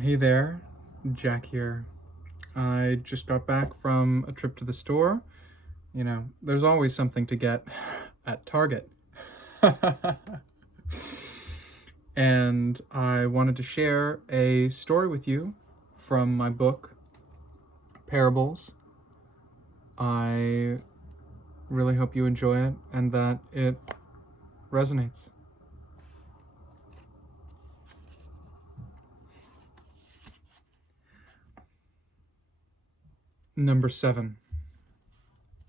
Hey there, Jack here. I just got back from a trip to the store. There's always something to get at Target. And I wanted to share a story with you from my book, Parables. I really hope you enjoy it and that it resonates. Number 7.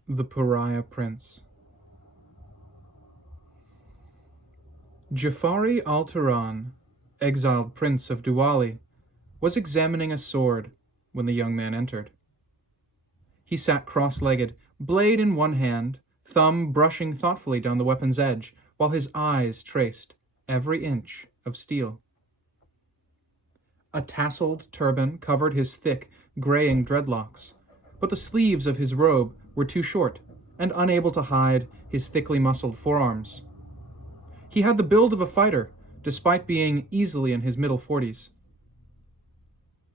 The Pariah Prince. Jafari al-Turan, exiled prince of Duwali, was examining a sword when the young man entered. He sat cross-legged, blade in one hand, thumb brushing thoughtfully down the weapon's edge, while his eyes traced every inch of steel. A tasseled turban covered his thick, graying dreadlocks, but the sleeves of his robe were too short and unable to hide his thickly muscled forearms. He had the build of a fighter, despite being easily in his middle 40s.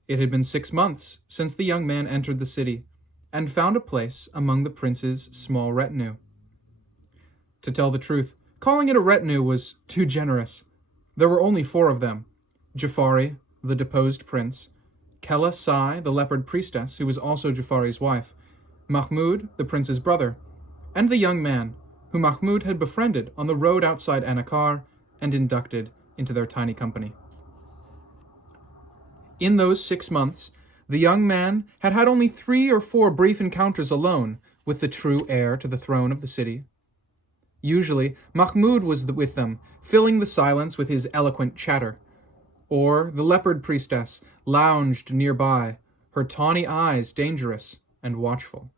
It had been 6 months since the young man entered the city and found a place among the prince's small retinue. To tell the truth, calling it a retinue was too generous. There were only 4 of them: Jafari, the deposed prince; Kella Sai, the leopard priestess, who was also Jafari's wife; Mahmud, the prince's brother; and the young man, who Mahmud had befriended on the road outside Anakar and inducted into their tiny company. In those 6 months, the young man had had only 3 or 4 brief encounters alone with the true heir to the throne of the city. Usually, Mahmud was with them, filling the silence with his eloquent chatter, or the leopard priestess lounged nearby, her tawny eyes dangerous and watchful.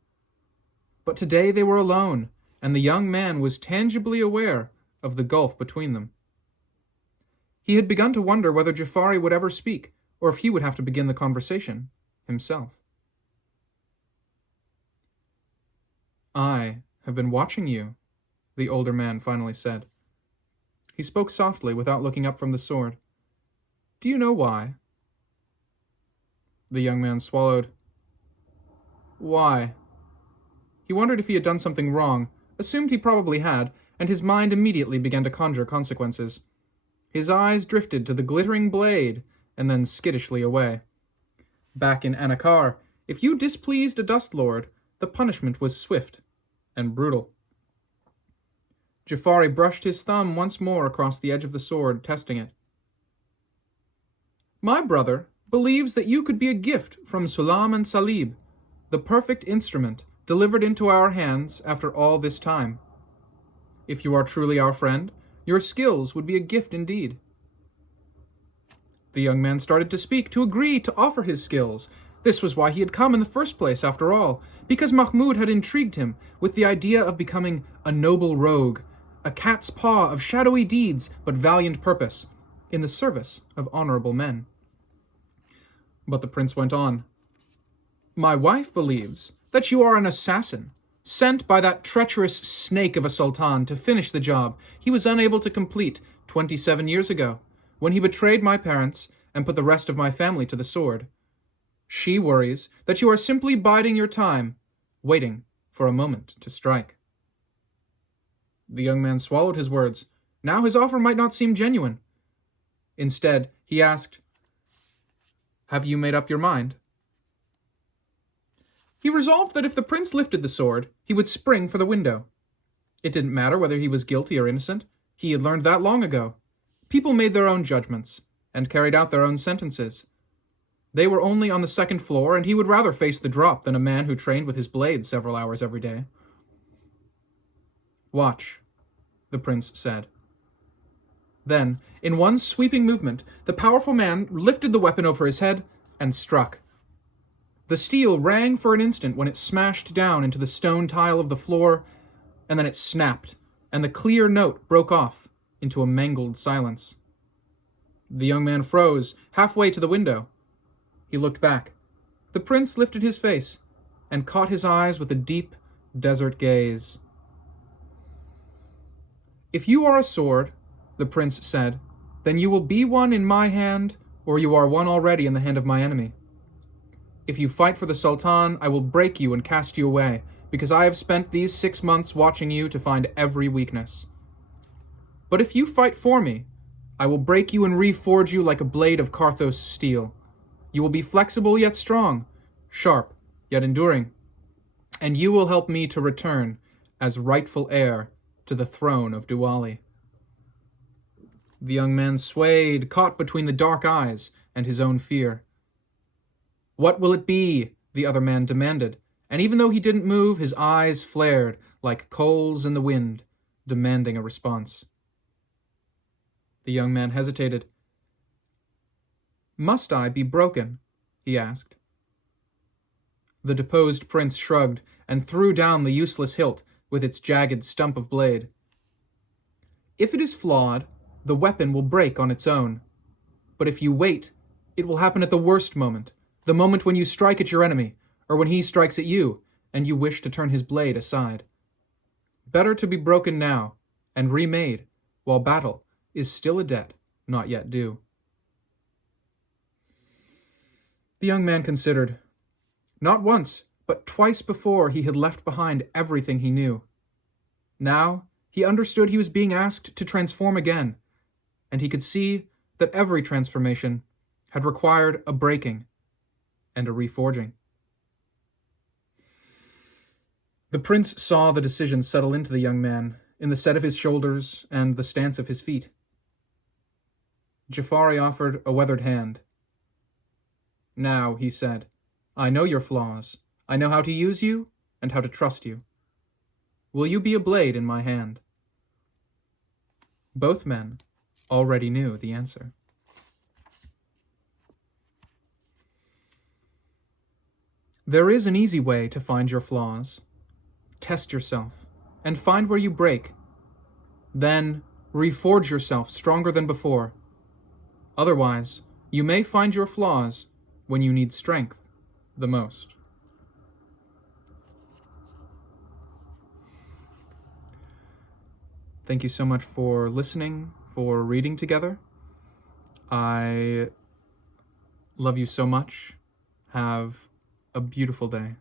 But today they were alone, and the young man was tangibly aware of the gulf between them. He had begun to wonder whether Jafari would ever speak, or if he would have to begin the conversation himself. "I have been watching you," the older man finally said. He spoke softly without looking up from the sword. "Do you know why?" The young man swallowed. "Why?" He wondered if he had done something wrong, assumed he probably had, and his mind immediately began to conjure consequences. His eyes drifted to the glittering blade and then skittishly away. Back in Anakar, if you displeased a dust lord, the punishment was swift and brutal. Jafari brushed his thumb once more across the edge of the sword, testing it. "My brother believes that you could be a gift from Sulam and Salib, the perfect instrument delivered into our hands after all this time. If you are truly our friend, your skills would be a gift indeed." The young man started to speak, to agree, to offer his skills. This was why he had come in the first place, after all, because Mahmud had intrigued him with the idea of becoming a noble rogue, a cat's paw of shadowy deeds but valiant purpose, in the service of honorable men. But the prince went on. "My wife believes that you are an assassin, sent by that treacherous snake of a sultan to finish the job he was unable to complete 27 years ago, when he betrayed my parents and put the rest of my family to the sword. She worries that you are simply biding your time, waiting for a moment to strike." The young man swallowed his words. Now his offer might not seem genuine. Instead, he asked, "Have you made up your mind?" He resolved that if the prince lifted the sword, he would spring for the window. It didn't matter whether he was guilty or innocent. He had learned that long ago. People made their own judgments and carried out their own sentences. They were only on the 2nd floor, and he would rather face the drop than a man who trained with his blade several hours every day. "Watch," the prince said. Then, in one sweeping movement, the powerful man lifted the weapon over his head and struck. The steel rang for an instant when it smashed down into the stone tile of the floor, and then it snapped, and the clear note broke off into a mangled silence. The young man froze, halfway to the window. He looked back. The prince lifted his face and caught his eyes with a deep, desert gaze. "If you are a sword," the prince said, "then you will be one in my hand or you are one already in the hand of my enemy. If you fight for the Sultan, I will break you and cast you away, because I have spent these 6 months watching you to find every weakness. But if you fight for me, I will break you and reforge you like a blade of Carthos steel. You will be flexible yet strong, sharp yet enduring, and you will help me to return as rightful heir to the throne of Duwali. The young man swayed, caught between the dark eyes and his own fear. What will it be? The other man demanded, and even though he didn't move, his eyes flared like coals in the wind, demanding a response. The young man hesitated. Must I be broken? He asked. The deposed prince shrugged and threw down the useless hilt with its jagged stump of blade. If it is flawed, the weapon will break on its own. But if you wait, it will happen at the worst moment, the moment when you strike at your enemy, or when he strikes at you, and you wish to turn his blade aside. Better to be broken now, and remade, while battle is still a debt not yet due. The young man considered. Not once, but twice before he had left behind everything he knew. Now he understood he was being asked to transform again, and he could see that every transformation had required a breaking and a reforging. The prince saw the decision settle into the young man in the set of his shoulders and the stance of his feet. Jafari offered a weathered hand. Now, he said, I know your flaws. I know how to use you and how to trust you. Will you be a blade in my hand? Both men already knew the answer. There is an easy way to find your flaws. Test yourself and find where you break. Then reforge yourself stronger than before. Otherwise, you may find your flaws when you need strength the most. Thank you so much for listening, for reading together. I love you so much. Have a beautiful day.